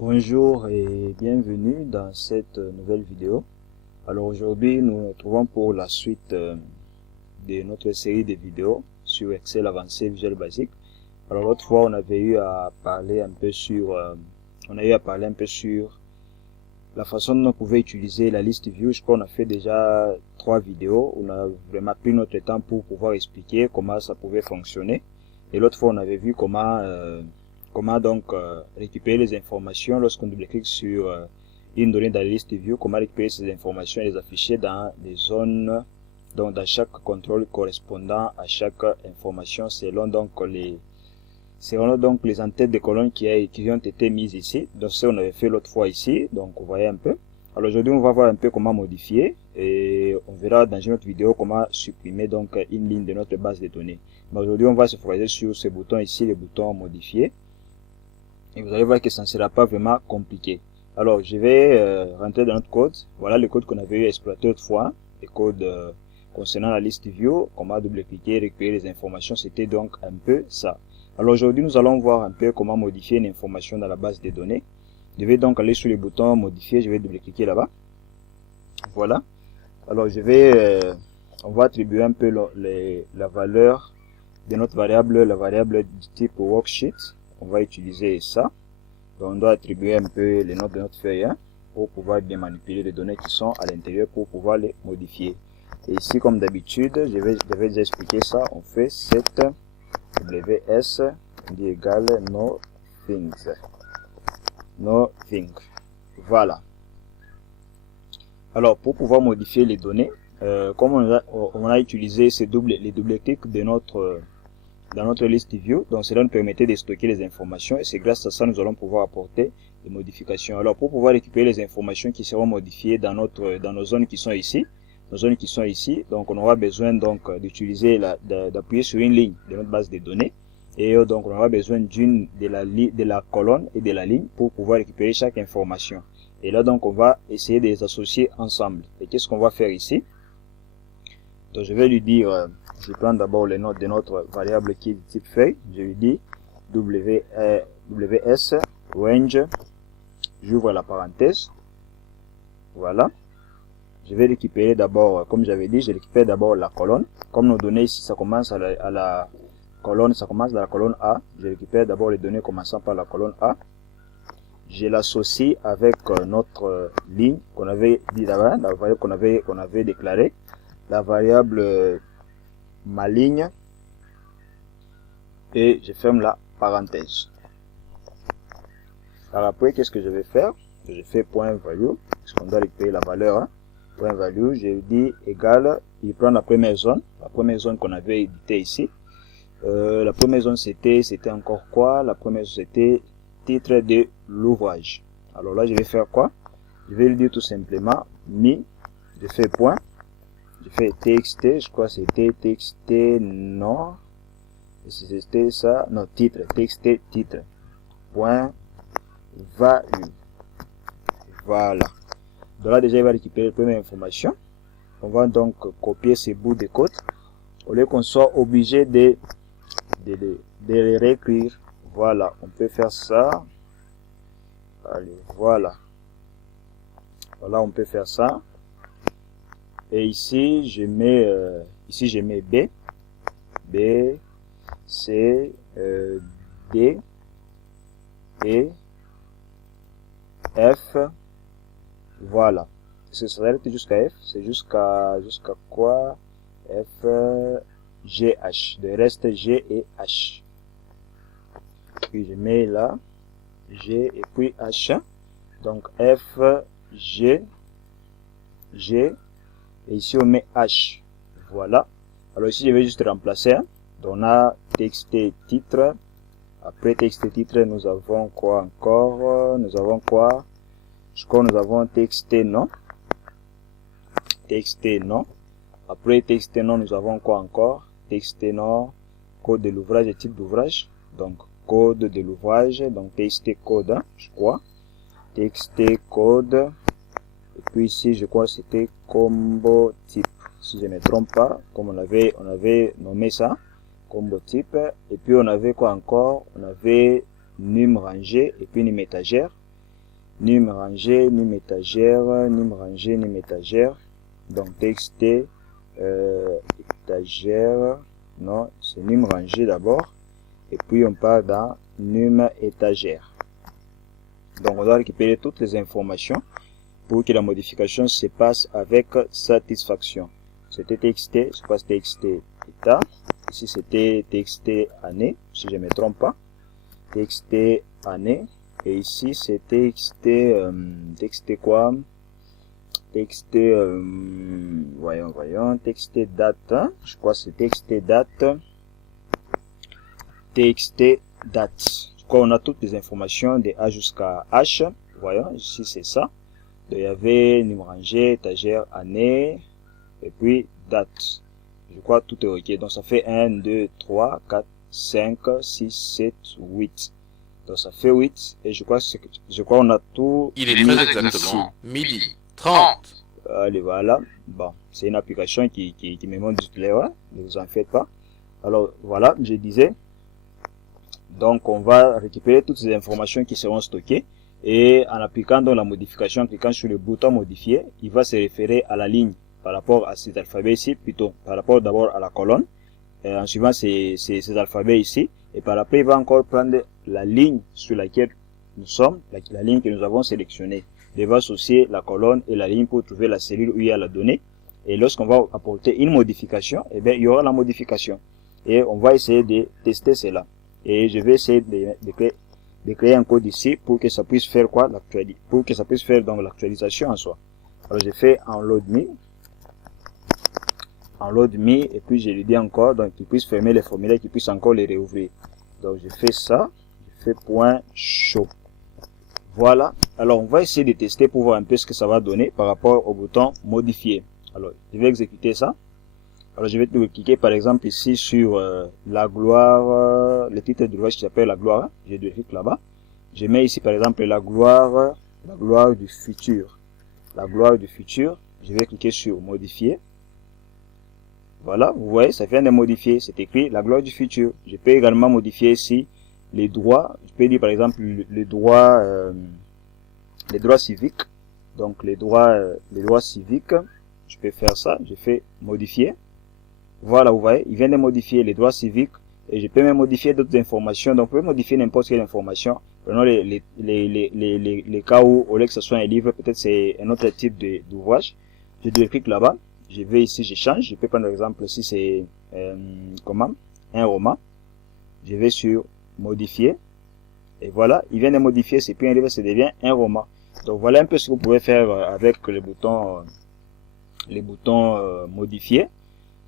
Bonjour et bienvenue dans cette nouvelle vidéo. Alors aujourd'hui nous nous retrouvons pour la suite de notre série de vidéos sur Excel avancé Visual Basic. Alors l'autre fois on avait eu à parler un peu sur la façon dont on pouvait utiliser la liste view. Je crois qu'on a fait déjà 3 vidéos. On a vraiment pris notre temps pour pouvoir expliquer comment ça pouvait fonctionner. Et l'autre fois on avait vu comment récupérer les informations lorsqu'on double-clique sur une donnée dans la liste view, comment récupérer ces informations et les afficher dans les zones, donc dans chaque contrôle correspondant à chaque information selon les en-têtes de colonnes qui ont été mises ici. Donc ça on avait fait l'autre fois ici, donc vous voyez un peu. Alors aujourd'hui on va voir un peu comment modifier et on verra dans une autre vidéo comment supprimer donc une ligne de notre base de données. Mais aujourd'hui on va se focaliser sur ce bouton ici, le bouton modifier. Et vous allez voir que ça ne sera pas vraiment compliqué. Alors je vais rentrer dans notre code. Voilà le code qu'on avait eu exploité autrefois, le code concernant la liste view, comment double-cliquer, récupérer les informations, c'était donc un peu ça. Alors aujourd'hui nous allons voir un peu comment modifier une information dans la base de données. Je vais donc aller sur le bouton modifier, je vais double-cliquer là-bas. Voilà. Alors on va attribuer un peu la valeur de notre variable, la variable du type worksheet. On va utiliser ça. Donc on doit attribuer un peu les notes de notre feuille pour pouvoir bien manipuler les données qui sont à l'intérieur pour pouvoir les modifier. Et ici comme d'habitude, je vais déjà expliquer ça. On fait set ws dit égal nothing. Voilà. Alors pour pouvoir modifier les données, comme on a utilisé les double clics de dans notre liste view, donc cela nous permettait de stocker les informations et c'est grâce à ça que nous allons pouvoir apporter des modifications. Alors pour pouvoir récupérer les informations qui seront modifiées dans nos zones qui sont ici, donc on aura besoin donc d'utiliser d'appuyer sur une ligne de notre base de données et donc on aura besoin de la colonne et de la ligne pour pouvoir récupérer chaque information. Et là donc on va essayer de les associer ensemble. Et qu'est-ce qu'on va faire ici? Donc je vais lui dire, je prends d'abord les notes de notre variable qui est de type feuille. Je lui dis ws range, j'ouvre la parenthèse. Voilà. Je vais récupérer d'abord, comme j'avais dit, je récupère d'abord la colonne. Comme nos données ici, ça commence à la colonne, ça commence dans la colonne A. Je récupère d'abord les données commençant par la colonne A. Je l'associe avec notre ligne qu'on avait dit d'abord, la variable qu'on avait déclarée. La variable ma ligne et je ferme la parenthèse. Alors après qu'est-ce que je vais faire? Je fais point value parce qu'on doit récupérer la valeur point value, je dis égal, il prend la première zone qu'on avait édité ici. La première zone c'était encore quoi? La première zone c'était titre de l'ouvrage. Alors là je vais faire quoi? Je vais lui dire tout simplement je fais point, je fais txt, je crois que c'était txt, non, c'était ça, non, titre, txt, titre, point, value. Voilà. Donc là déjà il va récupérer la première information. On va donc copier ces bouts de code au lieu qu'on soit obligé de les réécrire. Voilà, on peut faire ça. Allez, voilà. Voilà, on peut faire ça. Et ici je mets B, C, D, E, F. Voilà. Ça s'arrête jusqu'à F. C'est jusqu'à quoi? F, G, H. Le reste G et H. Puis je mets là G et puis H. Donc F, G, G. Et ici on met H. Voilà. Alors ici je vais juste remplacer. Donc on a txt titre. Après txt titre nous avons quoi encore? Nous avons quoi? Je crois que nous avons txt non. Txt non. Après txt non nous avons quoi encore? Txt non. Code de l'ouvrage et type d'ouvrage. Donc code de l'ouvrage. Donc txt code je crois. Txt code. Et puis ici je crois que c'était combo type, si je ne me trompe pas, comme on avait nommé ça, combo type. Et puis on avait quoi encore? On avait num rangé et puis num étagère. num rangé, num étagère, num rangé, num étagère. Donc txt étagère, non, c'est num rangé d'abord, et puis on part dans num étagère. Donc on doit récupérer toutes les informations pour que la modification se passe avec satisfaction. C'était txt, je passe txt état, ici c'était txt année, si je ne me trompe pas, txt année, et ici c'est txt quoi, txt voyons, txt date, je crois que c'est txt date, txt date. Je crois qu'on a toutes les informations de A jusqu'à H. Voyons, ici c'est ça. Donc, il y avait numéro rangé, étagère, année, et puis date. Je crois que tout est ok. Donc ça fait 1, 2, 3, 4, 5, 6, 7, 8. Donc ça fait 8. Et je crois qu'on a tout. Il est très exactement midi 30. Allez, voilà. Bon, c'est une application qui me montre juste l'erreur. Ne vous en faites pas. Alors voilà, je disais. Donc on va récupérer toutes ces informations qui seront stockées. Et en appliquant donc la modification, en cliquant sur le bouton modifier, il va se référer à la ligne par rapport à cet alphabet ici, plutôt par rapport d'abord à la colonne, et en suivant ces alphabets ici, et par après il va encore prendre la ligne sur laquelle nous sommes, la ligne que nous avons sélectionnée. Il va associer la colonne et la ligne pour trouver la cellule où il y a la donnée. Et lorsqu'on va apporter une modification, eh bien, il y aura la modification. Et on va essayer de tester cela. Et je vais essayer de créer un code ici pour que ça puisse faire quoi, pour que ça puisse faire donc l'actualisation en soi. Alors je fais en load me, et puis je lui dis encore donc qu'il puisse fermer les formulaires, qu'il puisse encore les réouvrir. Donc je fais ça, je fais point show. Voilà. Alors on va essayer de tester pour voir un peu ce que ça va donner par rapport au bouton modifier. Alors je vais exécuter ça. Alors je vais cliquer par exemple ici sur la gloire, le titre de l'ouvrage qui s'appelle la gloire. J'ai deux clics là-bas. Je mets ici par exemple la gloire du futur. La gloire du futur. Je vais cliquer sur modifier. Voilà, vous voyez, ça vient de modifier. C'est écrit la gloire du futur. Je peux également modifier ici les droits. Je peux dire par exemple les droits civiques. Donc les droits civiques. Je peux faire ça. Je fais modifier. Voilà, vous voyez, il vient de modifier les droits civiques et je peux même modifier d'autres informations. Donc, vous pouvez modifier n'importe quelle information. Prenons les cas où, au lieu que ce soit un livre, peut-être c'est un autre type d'ouvrage. Je clique là-bas. Je vais ici, je change. Je peux prendre l'exemple si c'est un roman. Je vais sur modifier. Et voilà, il vient de modifier. C'est plus un livre, ça devient un roman. Donc, voilà un peu ce que vous pouvez faire avec les boutons modifier.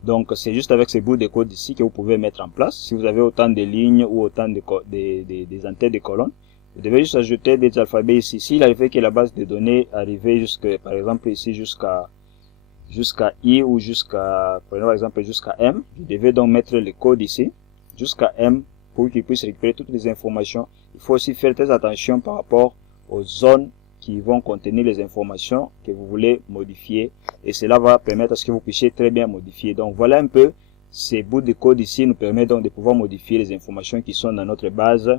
Donc, c'est juste avec ces bouts de code ici que vous pouvez mettre en place. Si vous avez autant de lignes ou autant des entêtes de colonnes, vous devez juste ajouter des alphabets ici. S'il arrive que la base de données arrive jusqu'à, par exemple, ici jusqu'à I ou prenons par exemple jusqu'à M, vous devez donc mettre le code ici, jusqu'à M, pour qu'il puisse récupérer toutes les informations. Il faut aussi faire très attention par rapport aux zones qui vont contenir les informations que vous voulez modifier, et cela va permettre à ce que vous puissiez très bien modifier. Donc voilà un peu, ces bouts de code ici nous permettent donc de pouvoir modifier les informations qui sont dans notre base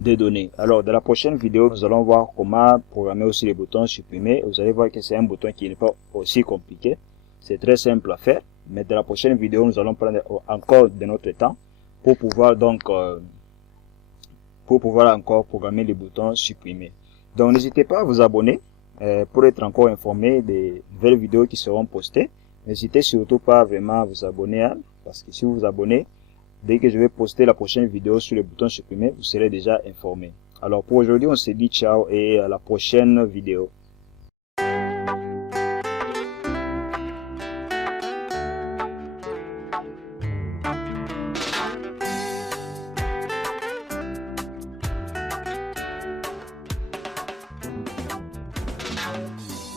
de données. Alors dans la prochaine vidéo, nous allons voir comment programmer aussi les boutons supprimer. Vous allez voir que c'est un bouton qui n'est pas aussi compliqué, c'est très simple à faire, mais dans la prochaine vidéo nous allons prendre encore de notre temps pour pouvoir donc encore programmer les boutons supprimer. Donc n'hésitez pas à vous abonner pour être encore informé des nouvelles vidéos qui seront postées. N'hésitez surtout pas vraiment à vous abonner, parce que si vous vous abonnez, dès que je vais poster la prochaine vidéo sur le bouton supprimer, vous serez déjà informé. Alors pour aujourd'hui, on se dit ciao et à la prochaine vidéo.